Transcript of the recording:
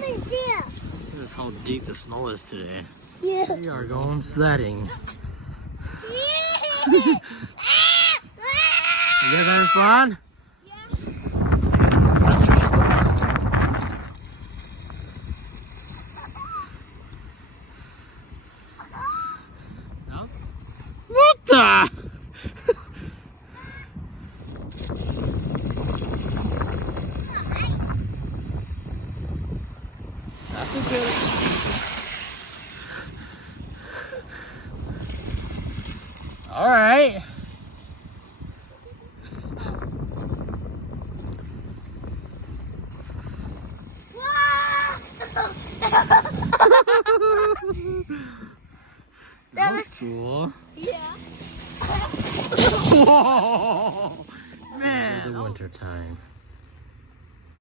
This is how deep the snow is today. Yeah. We are going sledding. You guys having fun? No? What the? That's a good. All right. That was cool. Yeah. Whoa, man. The winter time.